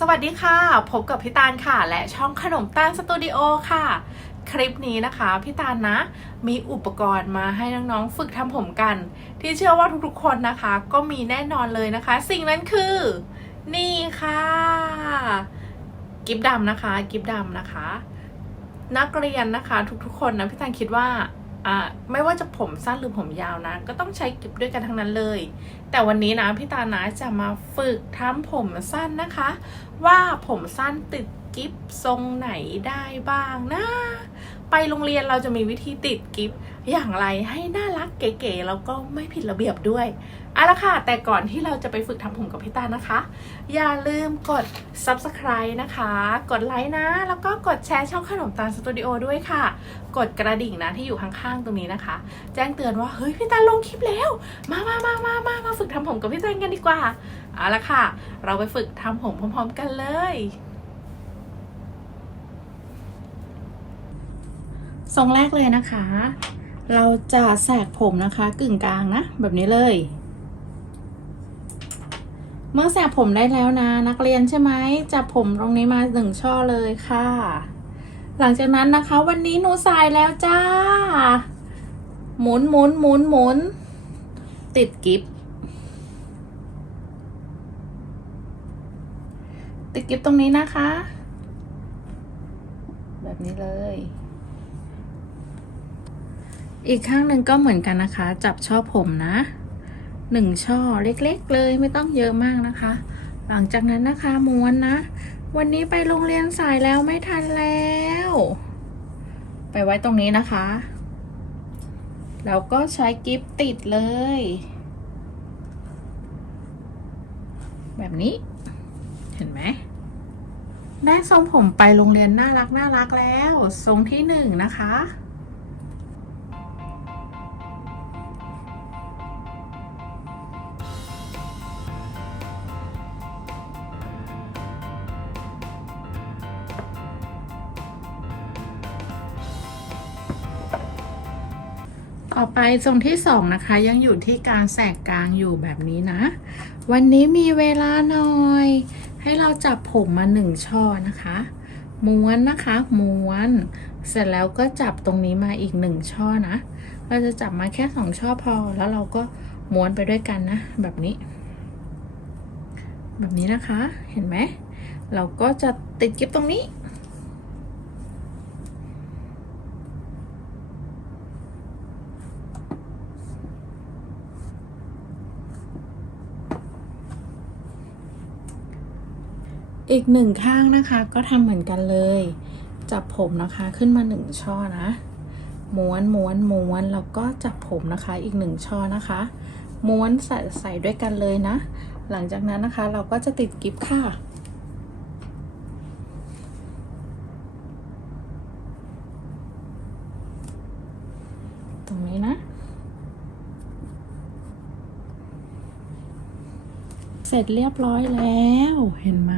สวัสดีค่ะ พบกับพี่ตาลค่ะ และช่องขนมตาลสตูดิโอค่ะ คลิปนี้นะคะพี่ตาลนะ มีอุปกรณ์มาให้น้องๆฝึกทำผมกัน ที่เชื่อว่าทุกๆคนนะคะ ก็มีแน่นอนเลยนะคะ สิ่งนั้นคือ นี่ค่ะ กิฟดำนะคะ กิฟดำนะคะ นักเรียนนะคะ ทุกๆคนนะพี่ตาลคิดว่าอ่า ไม่ว่าจะผมสั้นหรือผมยาวนะ ก็ต้องใช้กิบด้วยกันทั้งนั้นเลย แต่วันนี้นะพี่ตานะจะมาฝึกทำผมสั้นนะคะ ว่าผมสั้นติดกิฟทรงไหนได้บ้างนะ ไปโรงเรียนเราจะมีวิธีติดกิฟต์อย่างไรให้น่ารักเก๋ๆแล้วก็ไม่ผิดระเบียบด้วยเอาละค่ะ แต่ก่อนที่เราจะไปฝึกทำผมกับพี่ตานะคะ อย่าลืมกด subscribe นะคะ กดไลค์นะ แล้วก็กดแชร์ช่องขนมตาลสตูดิโอด้วยค่ะ กดกระดิ่งนะที่อยู่ข้างๆตรงนี้นะคะ แจ้งเตือนว่า เฮ้ยพี่ตาลลงคลิปแล้ว มามามามามามาฝึกทำผมกับพี่ตาลกันดีกว่าเอาละค่ะ เราไปฝึกทำผมพร้อมๆกันเลย ทรงแรกเลยนะคะ เราจะแสกผมนะคะกึ่งกลางนะ แบบนี้เลย เมื่อแสกผมได้แล้วนะ นักเรียนใช่ไหมจับผมตรงนี้มาหนึ่งช่อเลยค่ะ หลังจากนั้นนะคะ วันนี้หนูสายแล้วจ้า หมุนหมุนหมุนหมุน ติดกิฟติดกิฟตรงนี้นะคะ แบบนี้เลย อีกข้างหนึ่งก็เหมือนกันนะคะ จับช่อผมนะหนึ่งช่อเล็กๆเลยไม่ต้องเยอะมากนะคะ หลังจากนั้นนะคะม้วนนะ วันนี้ไปโรงเรียนสายแล้วไม่ทันแล้ว ไปไว้ตรงนี้นะคะ แล้วก็ใช้กิฟติดเลย แบบนี้ เห็นไหมได้ทรงผมไปโรงเรียนน่ารักน่ารักแล้ว ทรงที่หนึ่งนะคะ ต่อไปทรงที่สองนะคะ ยังอยู่ที่การแสกกลางอยู่แบบนี้นะ วันนี้มีเวลาหน่อย ให้เราจับผมมาหนึ่งช่อนะคะ ม้วนนะคะ ม้วน เสร็จแล้วก็จับตรงนี้มาอีกหนึ่งช่อนะ เราจะจับมาแค่สองช่อพอ แล้วเราก็ม้วนไปด้วยกันนะ แบบนี้ แบบนี้นะคะ เห็นไหม เราก็จะติดกิ๊บตรงนี้ อีกหนึ่งข้างนะคะก็ทำเหมือนกันเลย จับผมนะคะขึ้นมาหนึ่งช่อนะ ม้วนม้วนม้วนแล้วก็จับผมนะคะอีกหนึ่งช่อนะคะ ม้วนใส่ใส่ด้วยกันเลยนะ หลังจากนั้นนะคะเราก็จะติดกิฟต์ค่ะตรงนี้นะ เสร็จเรียบร้อยแล้ว เห็นไหม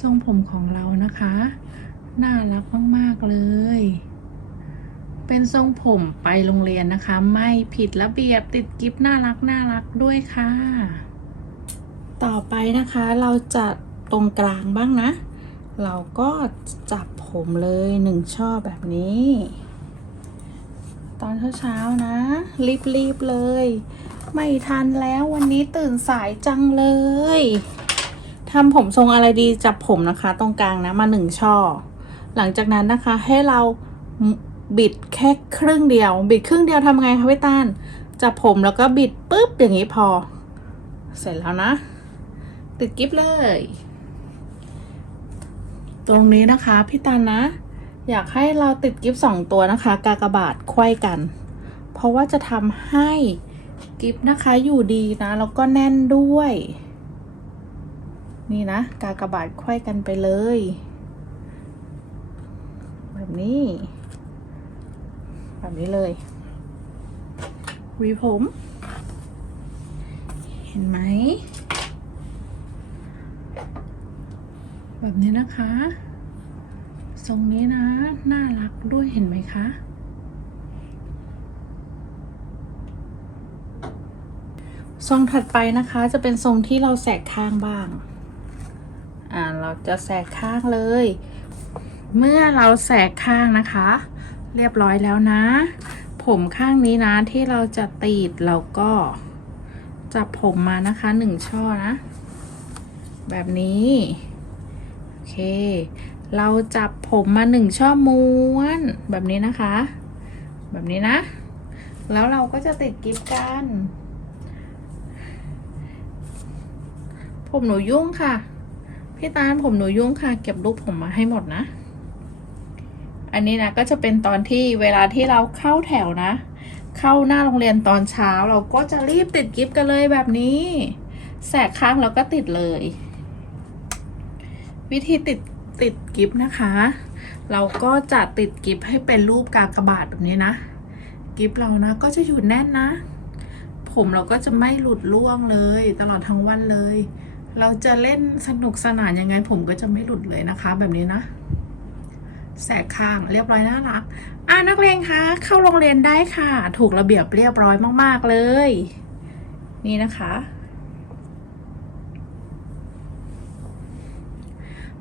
ทรงผมของเรานะคะ น่ารักมาก ๆ เลย เป็นทรงผมไปโรงเรียนนะคะ ไม่ผิดระเบียบติดกิฟน่ารักน่ารักด้วยค่ะ ต่อไปนะคะเราจะตรงกลางบ้างนะ เราก็จับผมเลยหนึ่งช่อแบบนี้ ตอนเช้าๆนะ รีบๆเลย ไม่ทันแล้ววันนี้ตื่นสายจังเลยทำผมทรงอะไรดีจับผมนะคะ ตรงกลางนะมาหนึ่งช่อ หลังจากนั้นนะคะให้เราบิดแค่ครึ่งเดียว บิดครึ่งเดียวทำไงคะพี่ตาลจับผมแล้วก็บิดปุ๊บอย่างนี้พอ เสร็จแล้วนะ ติดกิ๊บเลย ตรงนี้นะคะพี่ตาลนะ อยากให้เราติดกิฟสองตัวนะคะ กากบาทไขว้กัน เพราะว่าจะทำให้ กิฟนะคะอยู่ดีนะแล้วก็แน่นด้วย นี่นะ กากบาทไขว้กันไปเลย แบบนี้ แบบนี้เลยหวีผม เห็นไหม แบบนี้นะคะ ทรงนี้นะ น่ารักด้วยเห็นไหมคะ ทรงถัดไปนะคะจะเป็นทรงที่เราแสกข้างบ้าง อ่าเราจะแสกข้างเลย เมื่อเราแสกข้างนะคะ เรียบร้อยแล้วนะ ผมข้างนี้นะที่เราจะตีดเราก็จับผมมานะคะหนึ่งช่อนะ แบบนี้ โอเค เราจับผมมาหนึ่งช่อม้วนแบบนี้นะคะ แบบนี้นะ แล้วเราก็จะติดกิฟต์กัน ผมหนูยุ่งค่ะ พี่ตาลผมหนูยุ่งค่ะ เก็บรูปผมมาให้หมดนะ อันนี้นะก็จะเป็นตอนที่เวลาที่เราเข้าแถวนะ เข้าหน้าโรงเรียนตอนเช้าเราก็จะรีบติดกิฟต์กันเลยแบบนี้ แสกข้างเราก็ติดเลย วิธีติดติดกิฟต์นะคะ เราก็จะติดกิฟต์ให้เป็นรูปกากบาทแบบนี้นะ กิฟต์เรานะก็จะอยู่แน่นนะ ผมเราก็จะไม่หลุดร่วงเลย ตลอดทั้งวันเลย เราจะเล่นสนุกสนานยังไงผมก็จะไม่หลุดเลยนะคะ แบบนี้นะ แสกข้างเรียบร้อยน่ารัก อ่านักเรียนคะเข้าโรงเรียนได้ค่ะ ถูกระเบียบเรียบร้อยมาก ๆ เลย นี่นะคะ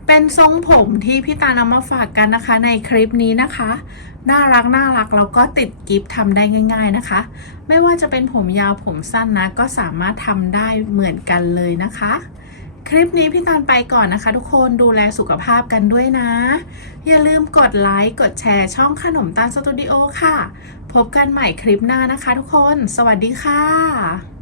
เป็นทรงผมที่พี่ตาลเอามาฝากกันนะคะ ในคลิปนี้นะคะน่ารักน่ารักแล้วก็ติดกิฟต์ทำได้ง่าย ๆนะคะ ไม่ว่าจะเป็นผมยาวผมสั้นนะ ก็สามารถทำได้เหมือนกันเลยนะคะ คลิปนี้พี่ตาลไปก่อนนะคะ ทุกคนดูแลสุขภาพกันด้วยนะ อย่าลืมกดไลค์กดแชร์ช่องขนมตาลสตูดิโอค่ะ พบกันใหม่คลิปหน้านะคะ ทุกคน สวัสดีค่ะ